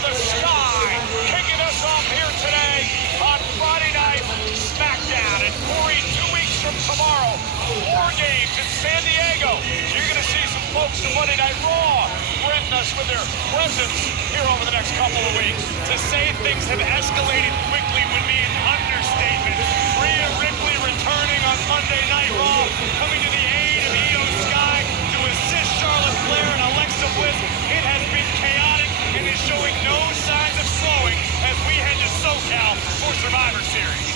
the sky, kicking us off here today on Friday Night SmackDown. And Corey, 2 weeks from tomorrow, 4 games in San Diego. You're going to see some folks from Monday Night Raw threaten us with their presence here over the next couple of weeks. To say things have escalated quickly would be an understatement. Rhea Ripley returning on Monday Night Raw, coming to the aid of Io Sky to assist Charlotte Flair and Alexa Bliss. It has been chaotic and is showing no signs of slowing as we head to SoCal for Survivor Series.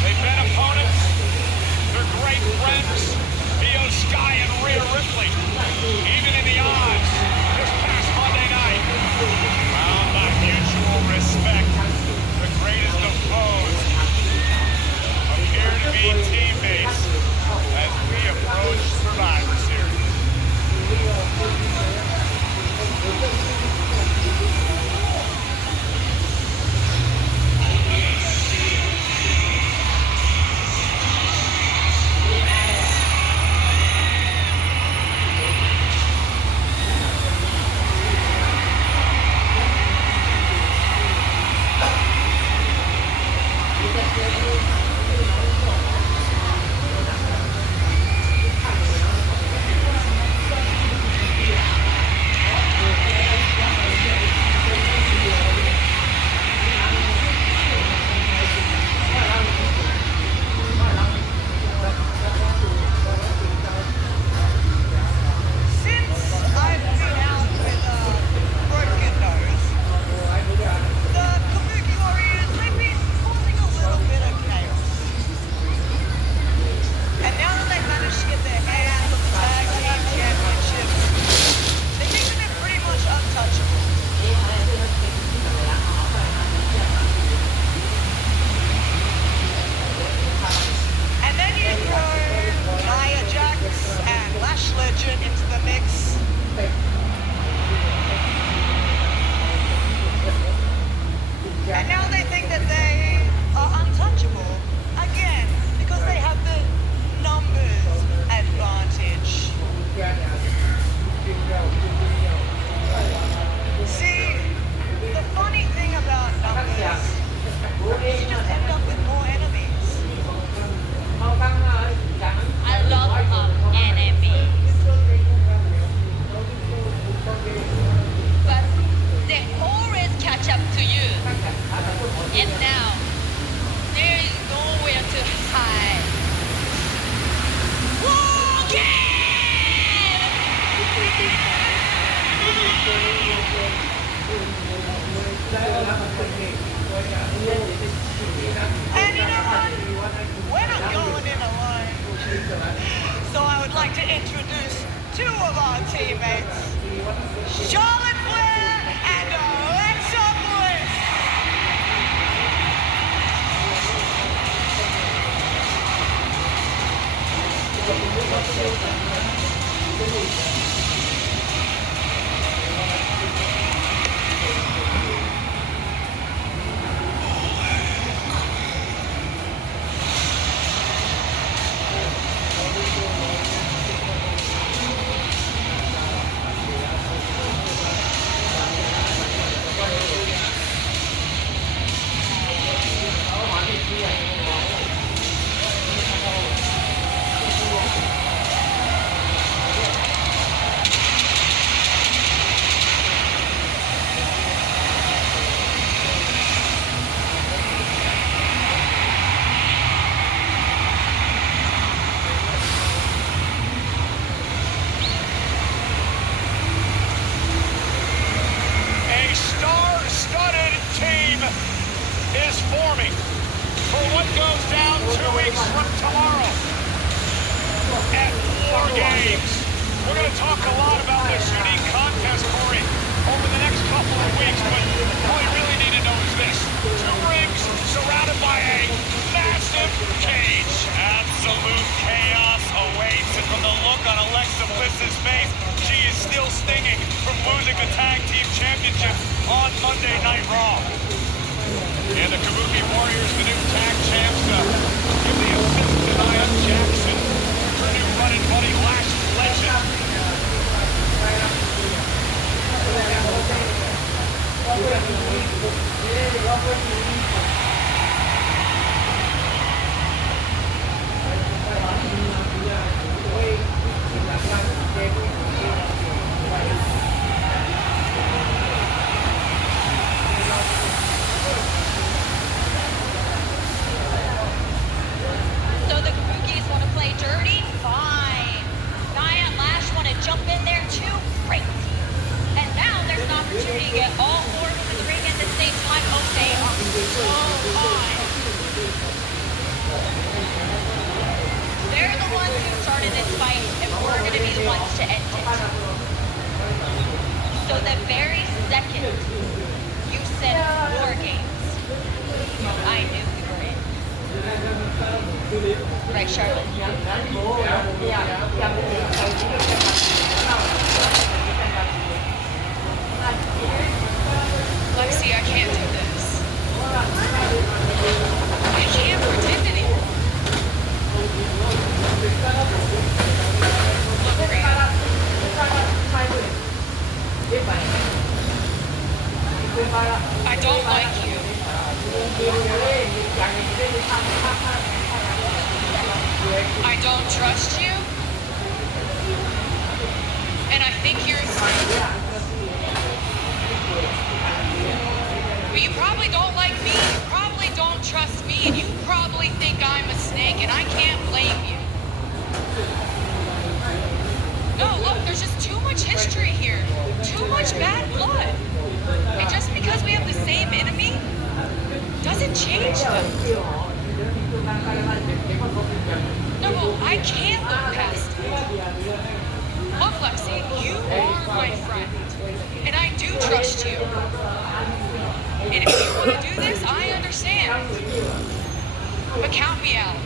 They've been opponents. They're great friends. Io Sky and Rhea Ripley, even in the odds this past Monday night. Bound by mutual respect, the greatest of foes appear to be teammates as we approach Survivor Series. And you know what? We're not going in alone. So I would like to introduce 2 of our teammates, Charlotte Flair and Alexa Bliss. opportunity to get all four of them in the ring at the same time. Oh, they are so high. They're the ones who started this fight, and we're going to be the ones to end it. So the very second you said War Games, I knew we were in. Right, Charlotte? Lexi, I can't do this. I can't pretend anymore. Look, Rhea. I don't like you. I don't trust you. And I think you're a snake. But you probably don't like me. You probably don't trust me. And you probably think I'm a snake. And I can't blame you. No, look, there's just too much history here. Too much bad blood. And just because we have the same enemy doesn't change them. No, I can't look past it. Look, Lexi, you are my friend. And I do trust you. And if you want to do this, I understand. But count me out.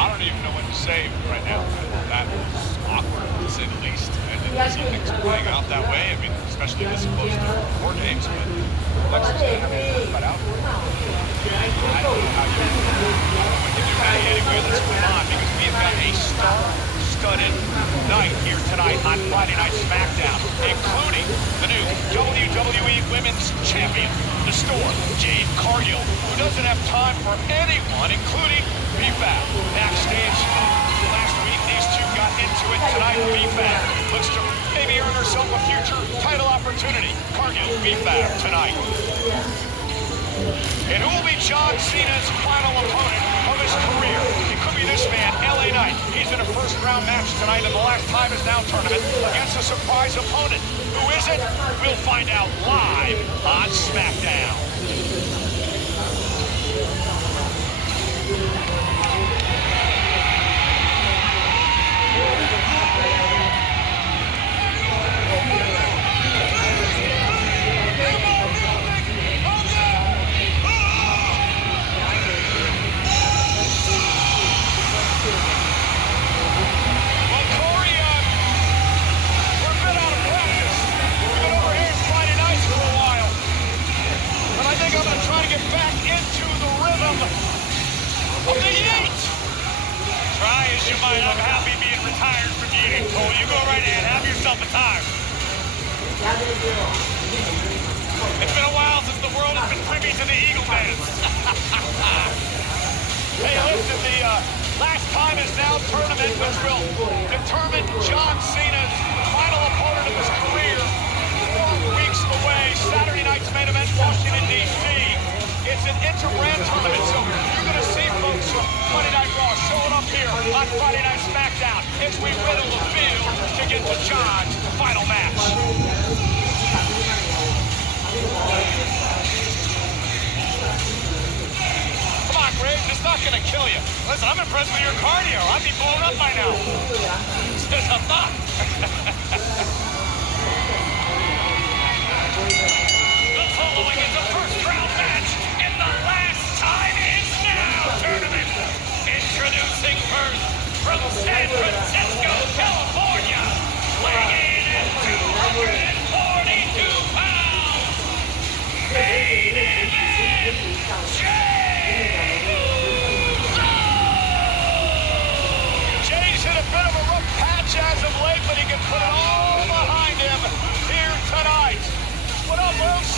I don't even know what to say right now. That was awkward, to say the least. I didn't see things playing out that way. I mean, especially this close to War Games, but Lexi's gonna have to work that out. I don't know how you can do that anyway. Let's move on, because we have got a star-studded night here tonight on Friday Night SmackDown, including the new WWE Women's Champion, the Storm, Jade Cargill, who doesn't have time for anyone, including BFAB. Backstage last week, these two got into it tonight. BFAB looks to maybe earn herself a future title opportunity. Cargill, BFAB tonight. And who will be John Cena's final opponent of his career? It could be this man, LA Knight. He's in a first-round match tonight in the Last Time Is Now tournament against a surprise opponent. Who is it? We'll find out live on SmackDown. You might, I'm happy being retired from eating, Cole. You go right ahead, have yourself a time. It's been a while since the world has been privy to the Eagle Dance. Hey, listen, the Last Time Is Now tournament, which will determine John Cena's final opponent of his career, 4 weeks away. Saturday night's main event, Washington, D.C. It's an inter-brand tournament, so you're going to see folks from Monday Night Raw showing up here on Friday Night SmackDown as we riddle the field to get to John's final match. Come on, Griggs, it's not going to kill you. Listen, I'm impressed with your cardio. I'd be blown up by now. Says I'm not. The following is a first-round match in the Last Time Is Now tournament. Introducing first from San Francisco, California, weighing in at bit of a rough patch as of late, but he can put it all behind him here tonight. What up, Luke?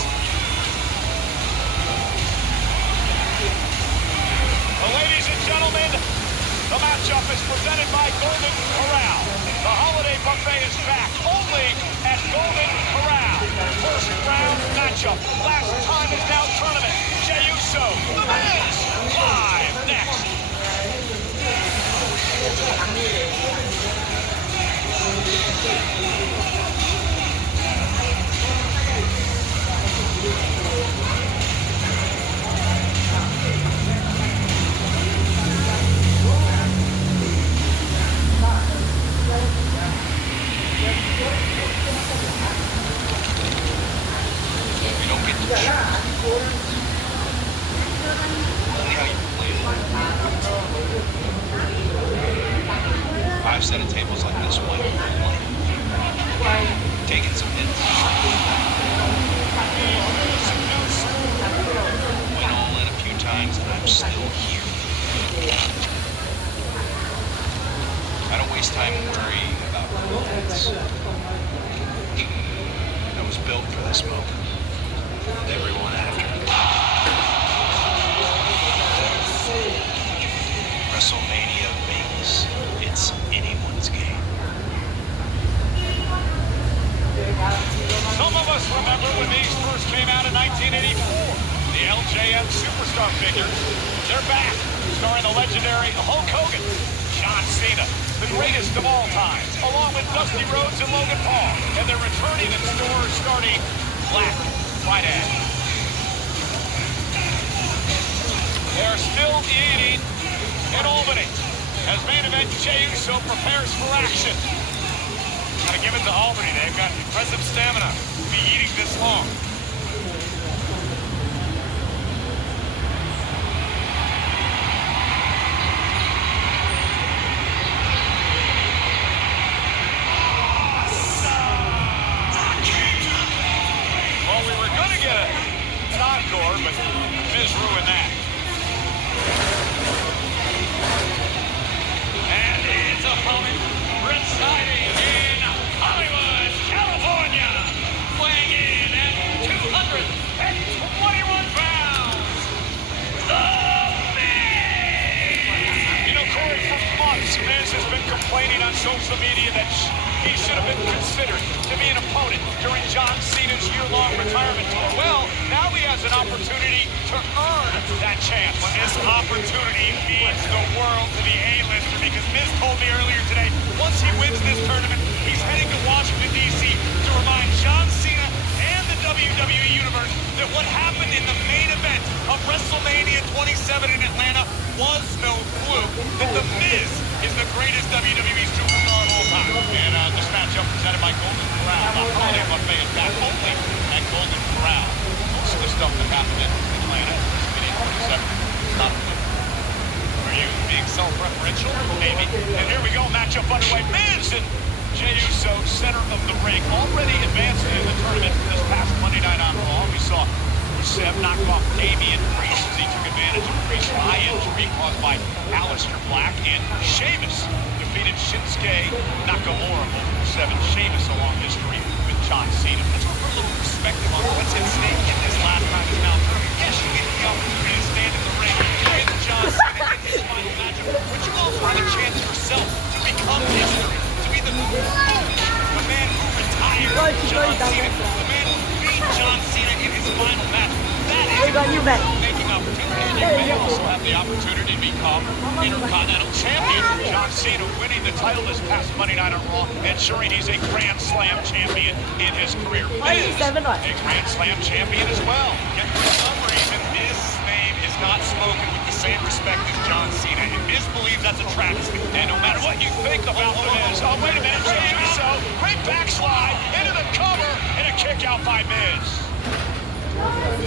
Well, ladies and gentlemen, the matchup is presented by Golden Corral. The holiday buffet is back only at Golden Corral. First round matchup. Last time is now tournament. Jey Uso, The Miz, live next. We don't get to choose. Only how you play it. I've sat at tables like this one, taking some hits. Went all in a few times, and I'm still here. I don't waste time worrying about moments. I was built for this moment. And everyone after. WrestleMania Vegas. It's anyone's game. Some of us remember when these first came out in 1984. The LJN Superstar figures. They're back, starring the legendary Hulk Hogan, John Cena, the greatest of all time, along with Dusty Rhodes and Logan Paul. And they're returning in stores starting Black Friday. They're still eating in Albany as main event Jey Uso prepares for action. Gotta give it to Albany. They've got impressive stamina to be eating this long. Well, we were gonna get an encore, but Miz ruined that. And his opponent residing in Hollywood, California, weighing in at 221 pounds, The Miz! You know, Corey, for months, Miz has been complaining on social media that he should have been considered to be an opponent during John Cena's year-long retirement tour. Well, now he has an opportunity to earn that chance. Well, this opportunity means the world to the A-lister because Miz told me earlier today, once he wins this tournament, he's heading to Washington, D.C. to remind John Cena and the WWE Universe that what happened in the main event of WrestleMania 27 in Atlanta was no fluke, that The Miz is the greatest WWE superstar of all time. And this matchup presented by Golden Corral. The holiday buffet is back only at Golden Corral. Most of the stuff that happened in Atlanta, WrestleMania 27, not a fluke. Are you being self-referential? Maybe. And here we go, matchup underway. Miz and Jey Uso, center of the ring, already advanced in the tournament this past Monday night on Raw. We saw Rusev knock off Damian Priest as he took advantage of Priest's eye injury caused by Aleister Black, and Sheamus defeated Shinsuke Nakamura. Both Rusev and Sheamus a long history with John Cena. Let's put a little perspective on what's at stake in this last time is now tournament. Yes, you get the opportunity to stand in the ring with John Cena in his final matchup, but you also have a chance yourself to become history, to be the man who retired John Cena, the man who beat John Cena in his final match. That is a making opportunity, and you may also have the opportunity to become Intercontinental Champion. John Cena winning the title this past Monday night on Raw, ensuring he's a Grand Slam champion in his career. Miz, a Grand Slam champion as well. Yet for some reason, his name is not spoken with the same respect as John Cena, and Miz believes that's a travesty. And no matter what you think about The Miz, oh, wait a minute, Jey Uso, great backslide into the cover, and a kick out by Miz.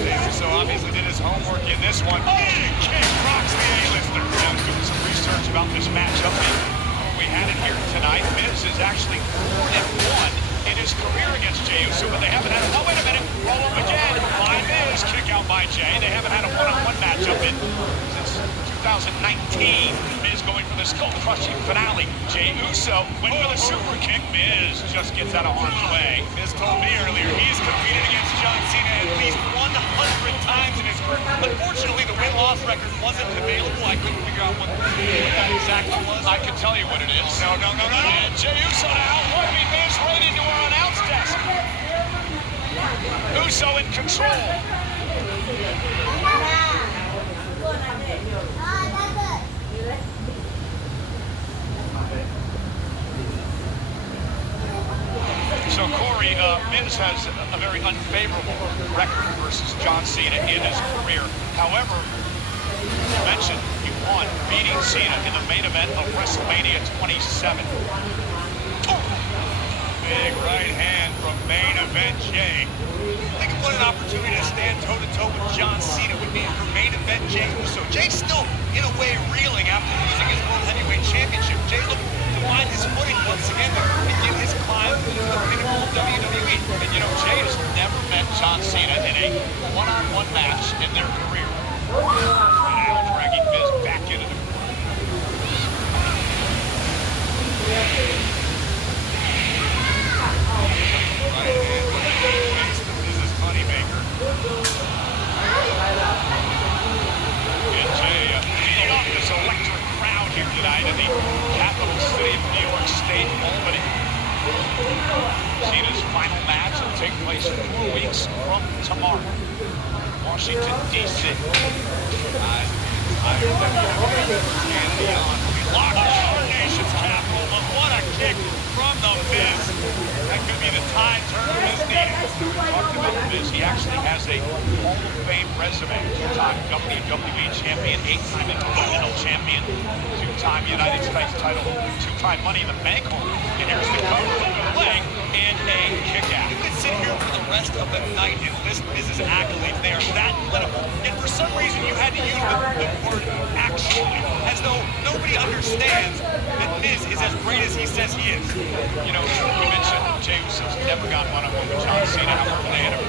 Jey Uso obviously did his homework in this one. Oh, kick rocks the A-lister. Now, doing some research about this matchup, and we had it here tonight. Miz is actually 4-1 in his career against Jey Uso, but they haven't had oh, wait a minute, roll up again by Miz, kick out by Jey. They haven't had a one-on-one matchup since 2019. Miz going for the skull-crushing finale. Jey Uso went for the super kick. Miz just gets out of harm's way. Miz told me earlier he's competed against John Cena at least 100 times in his career. Unfortunately, the win-loss record wasn't available. I couldn't figure out what that exactly was. I can tell you what it is. No. And Jey Uso now working Miz right into our announce desk. Uso in control. So, Corey, Miz has a very unfavorable record versus John Cena in his career. However, you mentioned he won, beating Cena in the main event of WrestleMania 27. Oh, big right hand from main event Jey. Think of what an opportunity to stand toe-to-toe with John Cena would be for main event Jey Uso. Jey's still, in a way, reeling after losing his World Heavyweight Championship. Jey's looking to find his footing once again to begin his climb to the pinnacle of WWE. And you know, Jey has never met John Cena in a one-on-one match in their career. Now dragging Miz back into the corner. Right hand. This is moneymaker. And Jey leading off this electric crowd here tonight in the capital city of New York State, Albany. Cena's final match will take place 4 weeks from tomorrow. Washington, D.C. I locked our nation's capital, but what a kick from the Miz. That could be the tide turner Miz needed. Talked about the Miz. He actually has a Hall of Fame resume. Two-time WWE champion, 8-time Intercontinental champion, 2-time United States title, 2-time Money in the Bank holder. And here's the cover over the leg and a kick out. You could sit here for the rest of the night and list Miz's accolades. They are that plentiful. And for some reason, you had to use the word actually, as though nobody understands that Miz is as great as he says he is. You know, you mentioned Jey Uso's never gone one-on-one with John Cena. However, they had a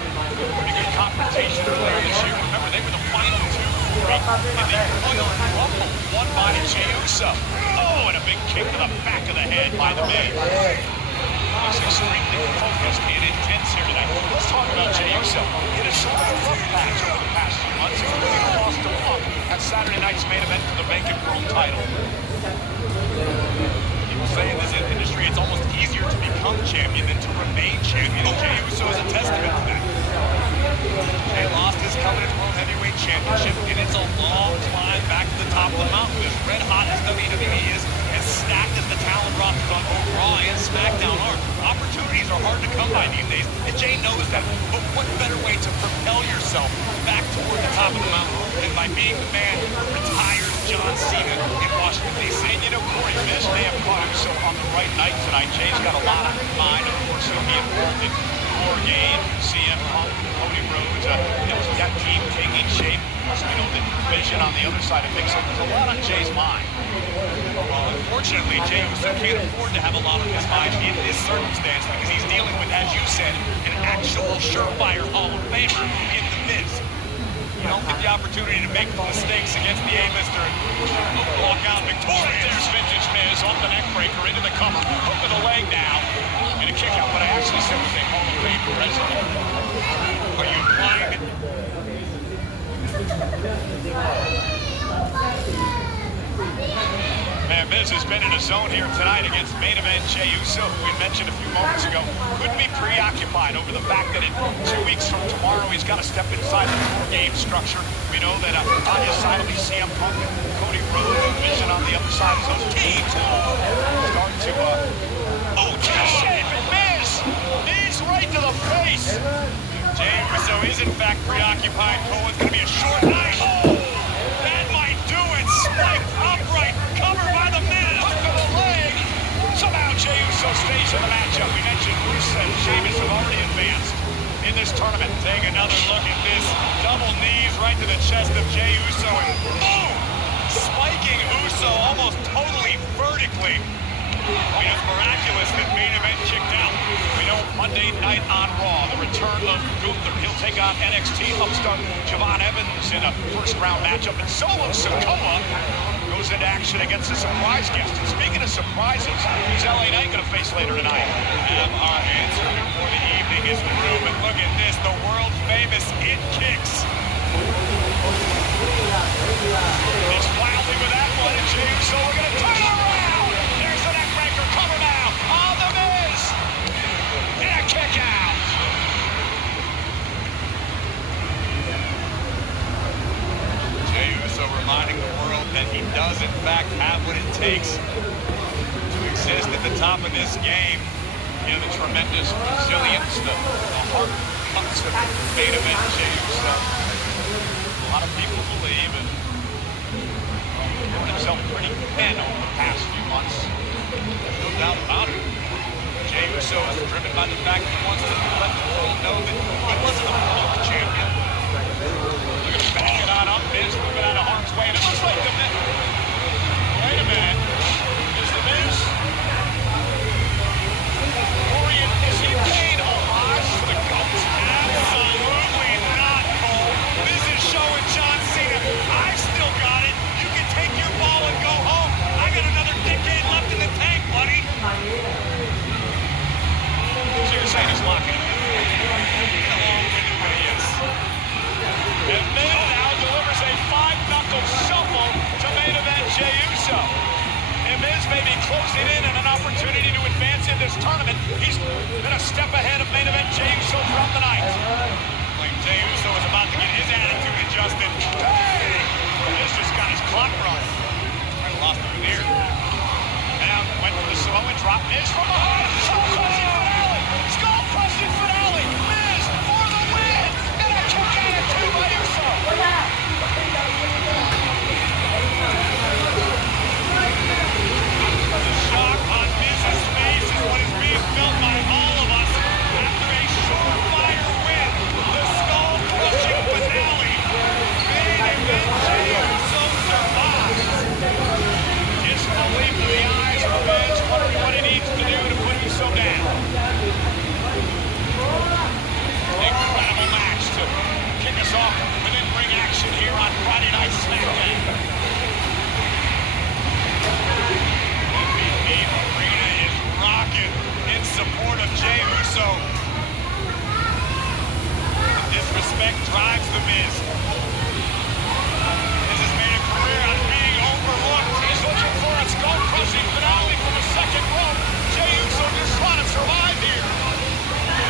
pretty good confrontation earlier this year. Remember, they were the final two in the Royal Rumble, won by Jey Uso. Oh, and a big kick to the back of the head by the Miz. Looks extremely focused and intense here tonight. Let's talk about Jey Uso. He had a sort of rough patch over the past few months. He really lost a lot at Saturday night's main event for the vacant world title. People say in this industry it's almost easier to become champion than to remain champion. And Jey Uso is a testament to that. Jey lost his coveted World Heavyweight Championship, and it's a long climb back to the top of the mountain. As red hot as WWE is, as stacked as the talent rosters on both Raw and SmackDown are, opportunities are hard to come by these days, and Jey knows that. But what better way to propel yourself back toward the top of the mountain than by being the man who retired John Cena in Washington, D.C. And you know, Corey, Miz may have caught Uso on the right night tonight. Jey's got a lot on his mind. Of course, he'll be involved in War Game, CM Punk, Cody Rhodes. That team taking shape. So we know the division on the other side of things. So there's a lot on Jey's mind. Well, unfortunately, Jey Uso can't afford to have a lot on his mind in this circumstance because he's dealing with, as you said, an actual surefire Hall of Famer in The Miz. You don't get the opportunity to make mistakes against the A-lister and walk out victorious. There's vintage Miz off the neck breaker into the cover. Hook of the leg now. And a kick out. What I actually said was a Hall of Fame resume. Are you implying that? Man, Miz has been in a zone here tonight against main event Jey Uso, who we mentioned a few moments ago. Could be preoccupied over the fact that in 2 weeks from tomorrow, he's got to step inside the War Game structure. We know that on his side will be CM Punk, Cody Rhodes, Vision on the other side of those teams. Start to, shape it, Miz! Knees right to the face! Jey Uso is in fact preoccupied. Cole, it's going to be a short night. Oh, that might do it. Spike upright, covered by the Miz. Hook to the leg. Somehow Jey Uso stays in the matchup. We mentioned Rusev and Sheamus have already advanced in this tournament. Take another look at this. Double knees right to the chest of Jey Uso. And boom! Spiking Uso almost totally vertically. I mean, it's miraculous that main event kicked out. We know Monday night on Raw, the return of Gunther. He'll take on NXT upstart Javon Evans in a first-round matchup. And Solo Sikoa goes into action against a surprise guest. And speaking of surprises, who's LA Knight going to face later tonight? Have our answer for the evening is through, but look at this, the world-famous It Kicks. It's wildly with that one, and Jey Uso are going to turn around. There's the neck breaker, cover now on The Miz. And a kick out. Jey Uso reminding the world that he does, in fact, have what it takes to exist at the top of this game. You know, the tremendous resilience, the heart comes to main event Jey Uso. A lot of people believe, and proven himself pretty thin over the past few months. There's no doubt about it. Jey Uso is driven by the fact that he wants to let the world know that he wasn't a punk champion. Look at him banging on up, Miz moving out of harm's way, and it looks like the Miz. Wait a minute. Is the Miz? Orion, is he paying homage to the GOAT? Absolutely not, Cole. This is showing John Cena. I've still got it. You can take your ball and go home. I got another decade left in the tank, buddy. So you're saying he's locking it? And Miz now delivers a five-knuckle shuffle to main event Jey Uso. And Miz may be closing in on an opportunity to advance in this tournament. He's been a step ahead of main event Jey Uso throughout the night. Like Jey Uso is about to get his attitude adjusted. Hey! Miz just got his clock run. I lost him there. Now went for the slow and drop. Miz from behind. Skull-crushing finale. Skull-crushing finale. Miz for the win. And a kick out of two by Uso. The shock on Miz's face is what is being felt by all of us after a surefire win. The skull-crushing finale. Main event Jey Uso survives. Disbelief in the eyes of Miz, wondering what he needs to do to put Uso down. Incredible match to kick us off with in-ring action here on Friday Night SmackDown. MVP Arena is rocking in support of Jey Uso. Disrespect drives the Miz. Miz has made a career out of being overlooked. He's looking for a skull-crushing finale from the second rope. Jey Uso just trying to survive here.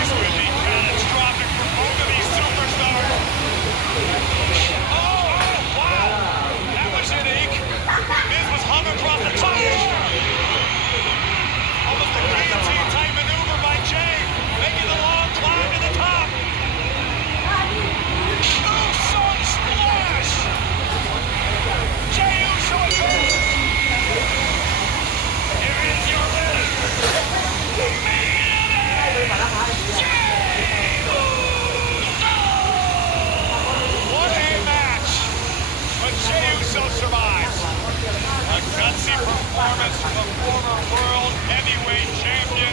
This would be catastrophic for both of these superstars. Oh, wow. That was unique. Miz was hung across the top. Almost a guillotine-type maneuver by Jey, making the long climb to the top. Uso splash. Jey Uso advances. Here is your winner. What a match. But Jey Uso survives. A gutsy performance from the former world heavyweight champion.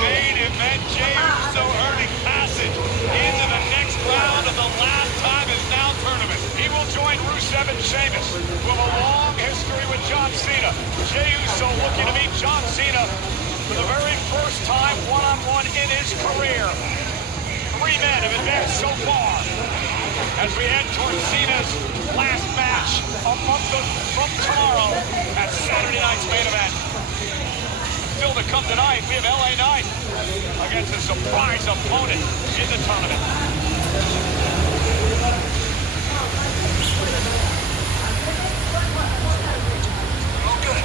Main event Jey Uso earning passage into the next round of the last time is now tournament. He will join Rusev and Sheamus, who have a long history with John Cena. Jey Uso looking to meet John Cena for the very first time one-on-one in his career. Three men have advanced so far as we head towards Cena's last match a month from tomorrow at Saturday night's main event. Still to come tonight, we have LA Knight against a surprise opponent in the tournament. Oh, good.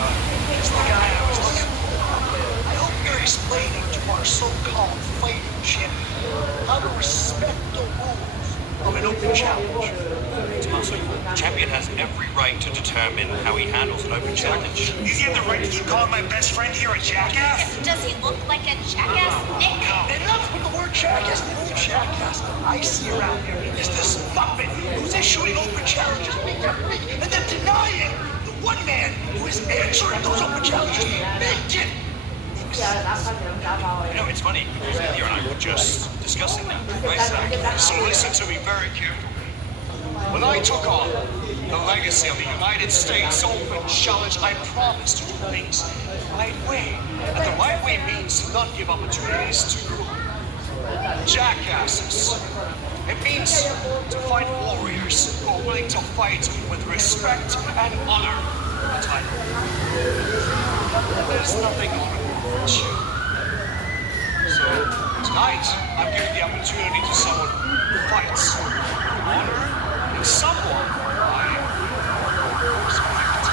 It's the guy I was looking for. I hope you're explaining to our so-called fighting champion how to respect the rules of an open challenge. Tommaso, the champion has every right to determine how he handles an open challenge. Does he have the right to keep calling my best friend here a jackass? Does he look like a jackass, Nick? Enough with the word jackass. The only jackass I see around here is this muppet who's issuing open challenges week after week and then denying the one man who is answering those open challenges. Make it exist. You know, it's funny, because you and I were just discussing that. Right, So listen to me very carefully. When I took on The legacy of the United States Open Challenge, I promise to do things the right way. And the right way means to not give opportunities to jackasses. It means to fight warriors who are willing to fight with respect and honor for the title. There's nothing honorable about you. So tonight, I'm giving the opportunity to someone who fights with honor and someone I respect.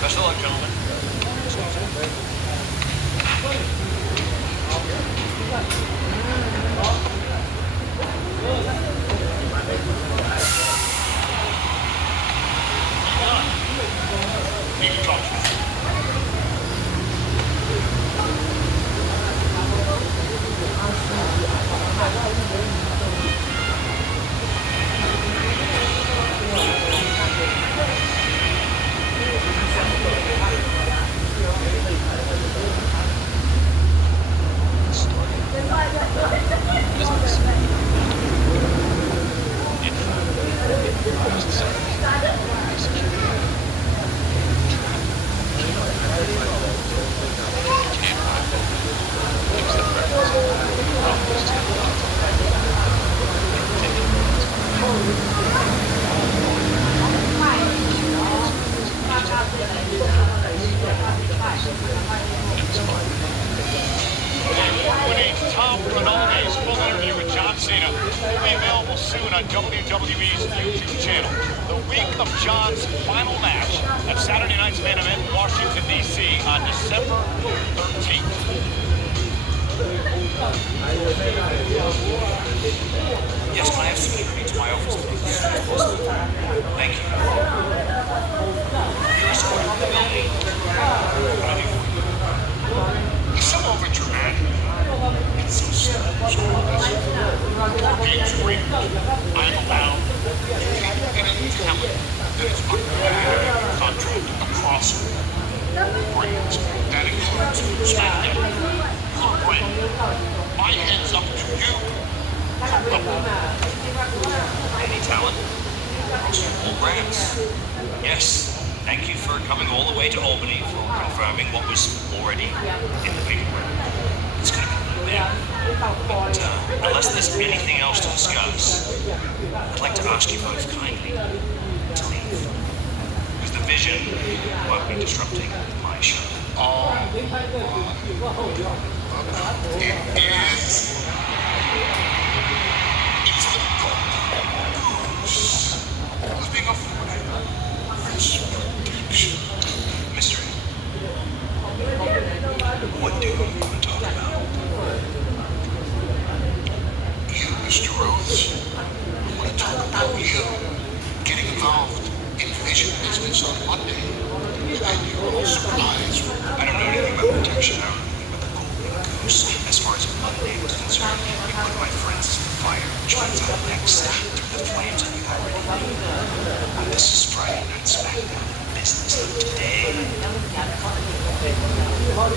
Best of luck, gentlemen. Need to talk to you. Award-winning Tom Rinaldi's full interview with John Cena will be available soon on WWE's YouTube channel. The week of John's final match at Saturday night's main event in Washington, D.C. on December 13th. Yes, can I have security to my office, please? Thank you. You're escorting the building. What can I do for you? He's so overdramatic. It's so stupid. Game's real. I'm allowed to keep any talent that is under contract across brands. That includes SmackDown. Your brand. My head's up to you. Any talent? Across all brands. Yes. Thank you for coming all the way to Albany for confirming what was already in the paperwork. It's going to be there. But unless there's anything else to discuss, I'd like to ask you both kindly to leave. Because the Vision won't be disrupting my show. It is. It's the Boyz. Who's being afforded rich protection. Mystery. What do you want to talk about? You, Mr. Rhodes, I want to talk about you getting involved in Vision business on Monday. And you're all surprised. I don't know anything about protection. I don't know anything about the Golden Goose. As far as Monday was concerned, we put my friends in the fire, joined our necks through the flames, and we already knew. But this is Friday Night SmackDown. Business of today.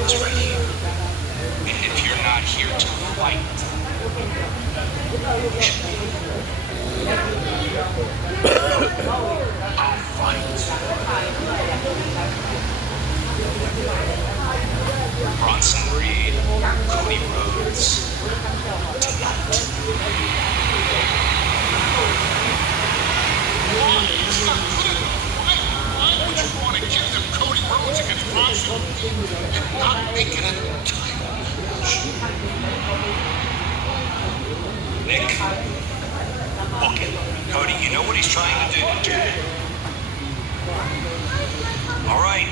It's right here. And if you're not here to fight, you should be. I'll fight. Bronson Reed, Cody Rhodes, tonight. It's not good enough. Why would you want to give them Cody Rhodes against Bronson and not make it a title match? Nick, book it. Cody, you know what he's trying to do. All right,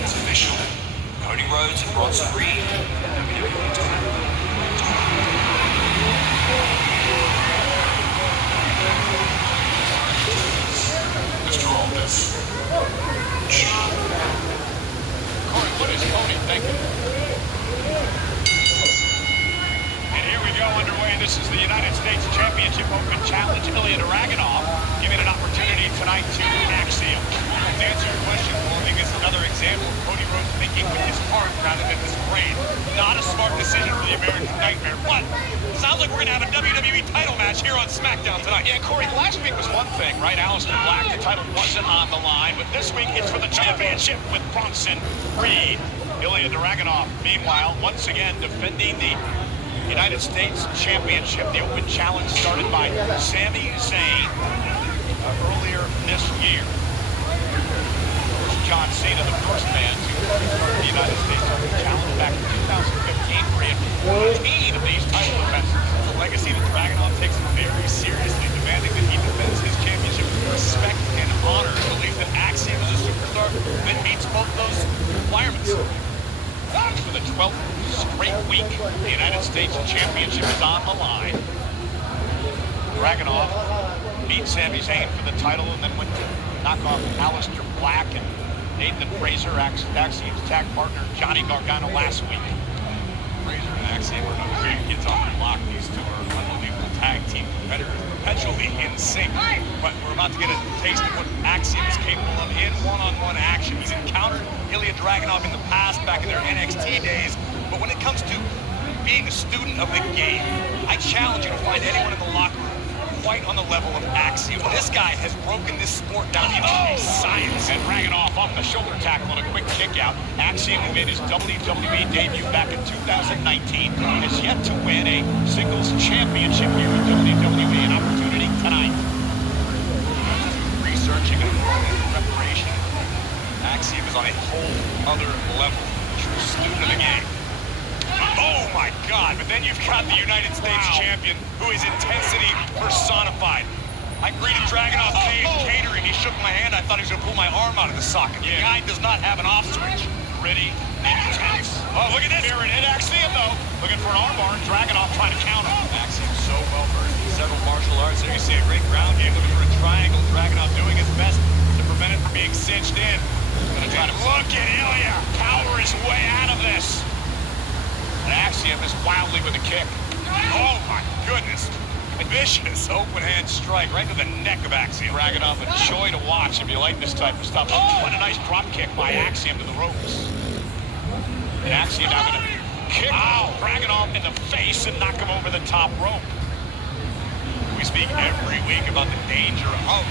it's official. Cody Rhodes and Bronson Reed. WWE title. Mr. Aldis. Corey, what is Cody thinking? And here we go underway. This is the United States Championship Open Challenge. Ilya Dragunov giving an opportunity tonight to Axiom. to answer your question, well, I think it's another example of Cody Rhodes thinking with his heart rather than his brain. Not a smart decision for the American Nightmare, but sounds like we're going to have a WWE title match here on SmackDown tonight. Yeah, Corey, last week was one thing, right? Aleister Black, the title wasn't on the line, but this week it's for the championship with Bronson Reed. Ilya Dragunov, meanwhile, once again defending the United States Championship. The open challenge started by Sami Zayn earlier this year. John Cena, the first man to start the United States Open Challenge back in 2015 for 14 of these title defenses. It's a legacy that Dragunov takes very seriously, demanding that he defends his championship with respect and honor, and believes that Axiom is a superstar that meets both those requirements. For the 12th straight week, the United States Championship is on the line. Dragunov beat Sami Zayn for the title and then went to knock off Aleister Black and Nathan Fraser, Axiom's tag partner Johnny Gargano last week. Fraser and Axiom are not great kids on the block. These two are unbelievable tag team competitors, perpetually in sync. But we're about to get a taste of what Axiom is capable of in one-on-one action. He's encountered Ilya Dragunov in the past, back in their NXT days. But when it comes to being a student of the game, I challenge you to find anyone in the locker room quite on the level of Axiom. This guy has broken this sport down into a science. And Dragunov off the shoulder tackle and a quick kick out. Axiom, who made his WWE debut back in 2019, has yet to win a singles championship here in WWE. An opportunity tonight. Researching and preparation, Axiom is on a whole other level. True student of the game. Oh my God, but then you've got the United States champion who is intensity personified. I greeted Dragunov today in catering. He shook my hand. I thought he was going to pull my arm out of the socket. The guy does not have an off switch. Gritty, intense. Oh, look at this. Here it hit Axiom, though. Looking for an armbar, and Dragunov trying to counter. Axiom so well versed in several martial arts. There you see a great ground game. Looking for a triangle. Dragunov doing his best to prevent it from being cinched in. Gonna try to look at Ilya. Power his way out of this. And Axiom is wildly with a kick. Oh my goodness. A vicious open hand strike right to the neck of Axiom. Dragunov, a joy to watch if you like this type of stuff. Oh, what a nice drop kick by Axiom to the ropes. And Axiom now gonna kick Dragunov in the face and knock him over the top rope. We speak every week about the danger of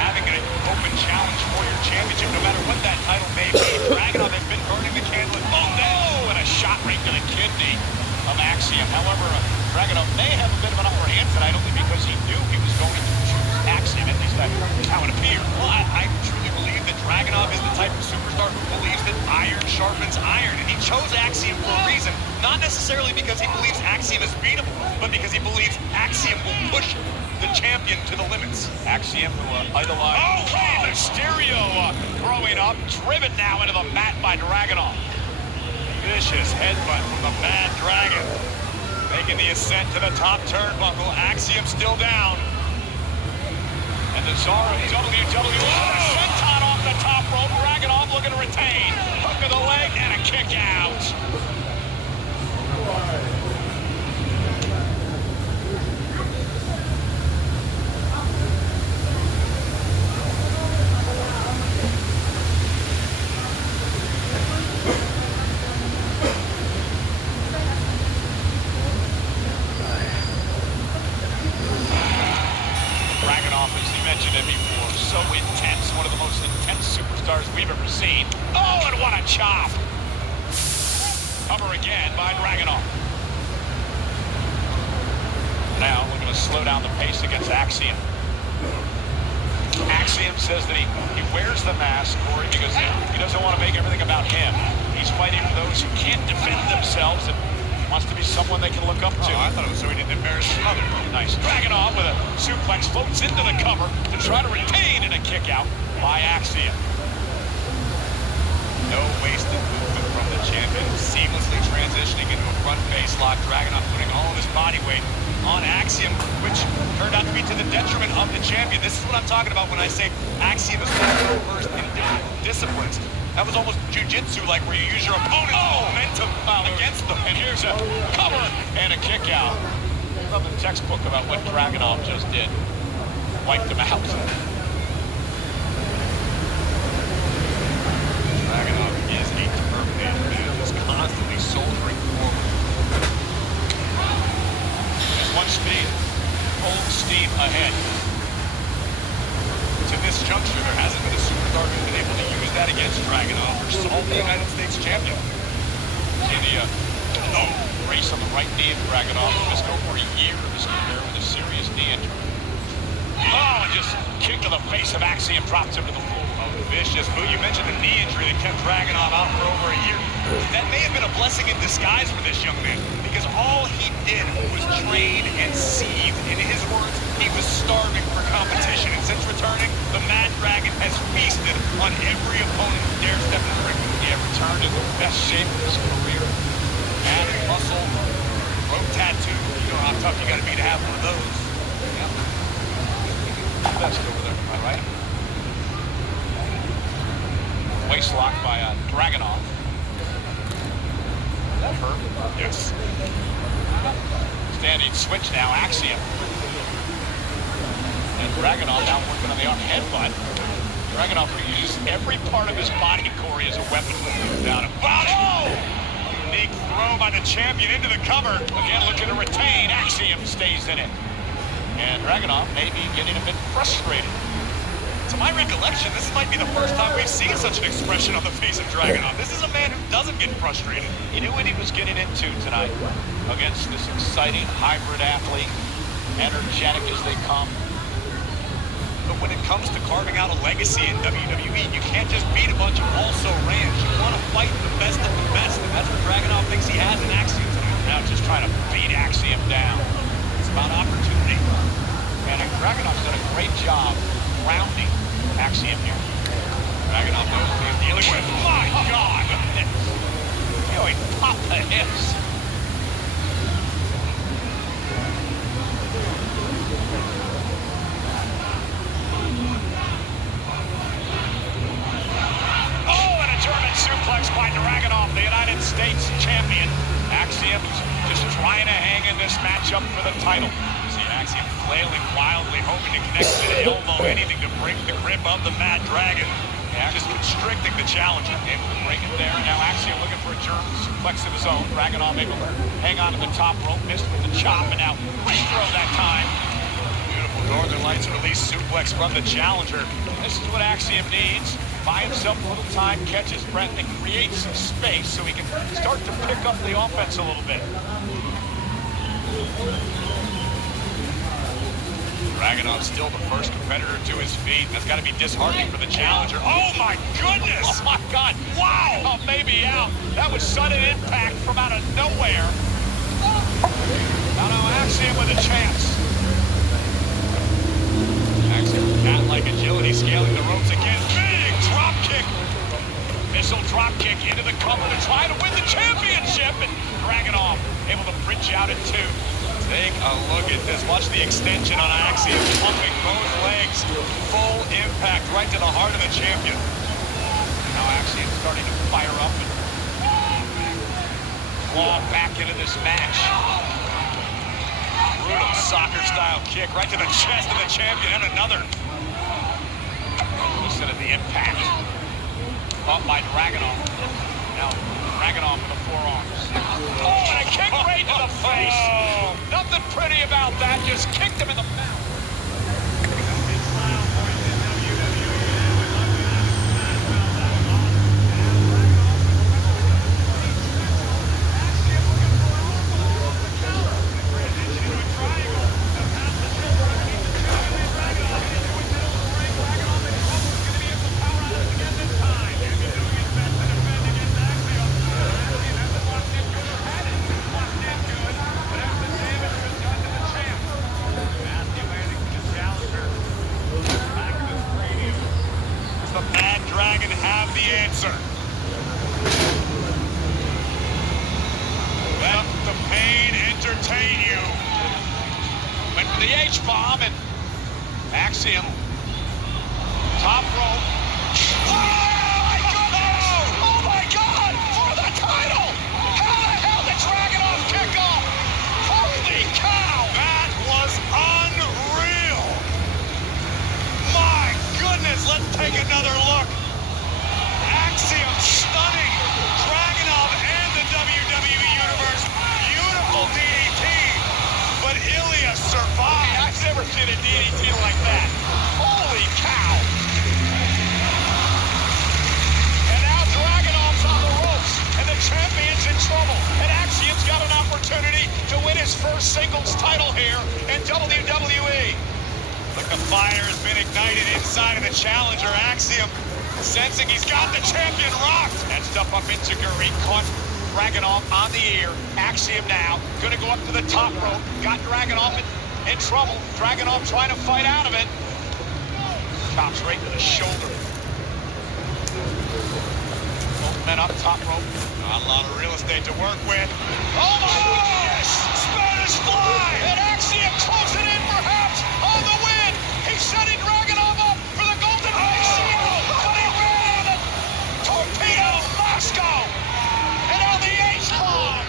having an open challenge for your championship, no matter what that title may be. Dragunov has been burning the candle at both ends. Oh, and a shot right to the kidney of Axiom. However, Dragunov may have a bit of an upper hand tonight only because he knew he was going to choose Axiom. At least that's how it appeared. Well, I truly believe that Dragunov is the type of superstar who believes that iron sharpens iron, and he chose Axiom for a reason. Not necessarily because he believes Axiom is beatable, but because he believes Axiom will push the champion to the limits. Axiom, who idolized. Oh, hey, Mysterio throwing up, driven now into the mat by Dragunov. Vicious headbutt from the Mad Dragon. Making the ascent to the top turnbuckle. Axiom still down. And the czar of WWE. Senton off the top rope. Dragunov looking to retain. Hook of the leg and a kick out. So intense, one of the most intense superstars we've ever seen. Oh, and what a chop! Cover again by Dragunov. Now looking to slow down the pace against Axiom. Axiom says that he wears the mask, Corey, because he doesn't want to make everything about him. He's fighting for those who can't defend themselves and wants to be someone they can look up to. Oh, I thought it was so he didn't embarrass his mother. Nice. Dragunov with a suplex, floats into the cover to try to retain, and a kick out by Axiom. No wasted movement from the champion, seamlessly transitioning into a front face lock. Dragunov putting all of his body weight on Axiom, which turned out to be to the detriment of the champion. This is what I'm talking about when I say Axiom is well versed in different disciplines. That was almost jiu-jitsu, like where you use your opponent's momentum against them. And here's a cover and a kick out. Love the textbook about what Dragunov just did. Wiped him out. full steam ahead. To this juncture, there hasn't been a superstar who's been able to use that against Dragunov or solve the United States champion. See the brace on the right knee of Dragunov, who missed over a year of his career with a serious knee injury. Oh, and just kick to the face of Axiom, drops him to the floor. Oh, vicious boot. You mentioned the knee injury that kept Dragunov out for over a year. That may have been a blessing in disguise for this young man, because all he did was train and seethe. In his words, he was starving for competition. And since returning, the Mad Dragon has feasted on every opponent who dared step in the ring. He had returned in the best shape of his career. Added muscle, throat tattoo. You know how tough you got to be to have one of those. Yeah. Best over there, am I right? Waist lock by Dragunov. That hurt. Yes. Standing switch now, Axiom. And Dragunov now working on the arm headbutt. Dragunov uses every part of his body, Corey, as a weapon. Down and oh! Unique throw by the champion into the cover. Again, looking to retain. Axiom stays in it. And Dragunov may be getting a bit frustrated. To my recollection, this might be the first time we've seen such an expression on the face of Dragunov. This is a man who doesn't get frustrated. He knew what he was getting into tonight against this exciting hybrid athlete, energetic as they come. But when it comes to carving out a legacy in WWE, you can't just beat a bunch of also-rans. You want to fight the best of the best, and that's what Dragunov thinks he has in Axiom tonight. Now just trying to beat Axiom down. It's about opportunity. And Dragunov's done a great job grounding Axiom here. Dragunov knows what he's dealing with. My God! You know, he popped the hips. Oh, and a German suplex by Dragunov, the United States champion. Axiom just trying to hang in this matchup for the title. See Axiom flailing wildly, hoping to connect with an elbow, anything to break the grip of the Mad Dragon. Yeah, just constricting the challenger. Able to break it there. Now Axiom looking for a German suplex of his own. Dragunov able to hang on to the top rope. Missed with the chop, and now great throw that time. Beautiful Northern Lights release suplex from the challenger. This is what Axiom needs. Buy himself a little time, catch his breath, and create some space so he can start to pick up the offense a little bit. Dragunov still the first competitor to his feet. That's got to be disheartening for the challenger. Oh my goodness! Oh my God! Wow! Oh, maybe out. That was sudden impact from out of nowhere. Now Axiom with a chance. Axiom, cat-like agility, scaling the ropes again. Big drop kick. Missile drop kick into the cover to try to win the championship, and Dragunov able to bridge out in two. Take a look at this. Watch the extension on Axiom, pumping both legs. Full impact right to the heart of the champion. Now Axiom starting to fire up and claw back into this match. Brutal soccer-style kick right to the chest of the champion, and another. Listen to the impact. Caught by Dragunov. Now Dragunov with the forearms. Oh, and a kick right to the face. Nothing pretty about that. Just kicked him in the mouth. answer. Let the pain entertain you. Went for the H-bomb and Axiom. Top rope. Oh my goodness! Oh my God! For the title! How the hell did Dragunov kick off? Holy cow! That was unreal! My goodness! Let's take another look. Axiom stunning Dragunov and the WWE Universe. Beautiful DDT, but Ilya survived. never seen a DDT like that. Holy cow. And now Dragunov's on the ropes, and the champion's in trouble. And Axiom's got an opportunity to win his first singles title here in WWE. Look, the fire has been ignited inside of the challenger. Axiom sensing he's got the champion rocked. Edged up into Guri, caught Dragunov on the ear. Axiom now going to go up to the top rope. Got Dragunov in trouble. Dragunov trying to fight out of it. Chops right to the shoulder. Both men up top rope. Not a lot of real estate to work with. Oh my goodness! Spanish fly! And Axiom closing in perhaps on the win. He's setting Dragunov up for the golden Axiom. But he ran it. Torpedo Moscow. And now the H-bomb.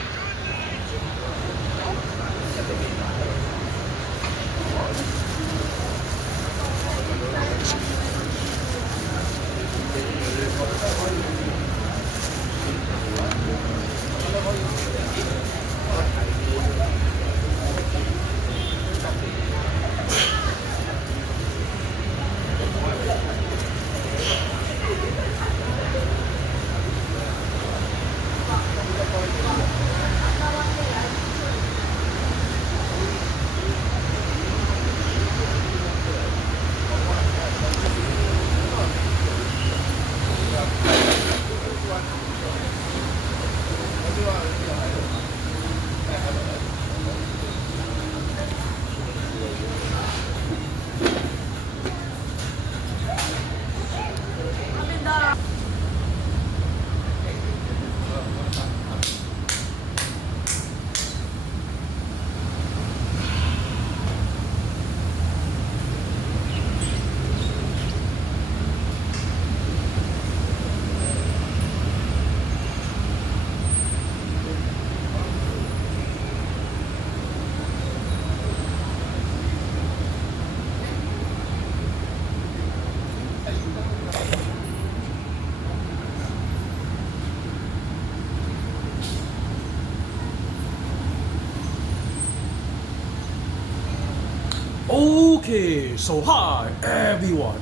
Okay, so hi everyone.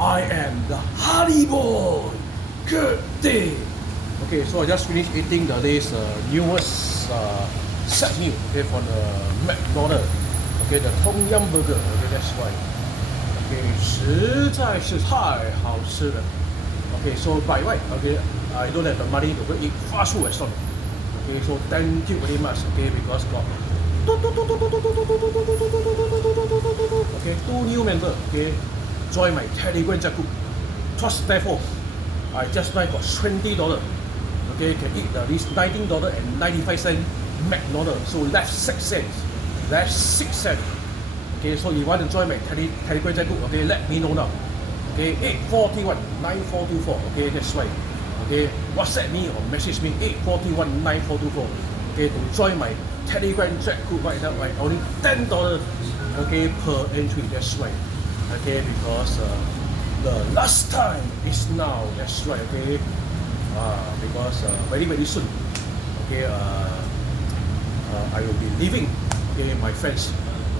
I am the Hardy Boy. Good day. Okay, so I just finished eating the day's newest set meal. Okay, from the McDonald's. Okay, the Tom Yum Burger. Okay, that's right. Okay, 实在是太好吃了。Okay, so by right, okay, I don't have the money to go eat fast food restaurant. Okay, so thank you very much. Okay, because got okay, 2 new members, okay, join my Telegram chat group. Trust therefore, I just now got $20. Okay, can eat this $19.95 McDonald's. So left 6 cents. Left 6 cents. Okay, so you want to join my Telegram chat group, okay, let me know now. Okay, 841-9424. Okay, that's right. Okay, WhatsApp me or message me 841-9424. Okay, to join my Telegram chat group right now, right? Only $10, okay, per entry. That's right. Okay, because the last time is now. That's right. Okay, because very soon, okay, I will be leaving, okay, my friends,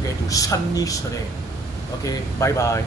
okay, to sunny Chennai. Okay, bye bye.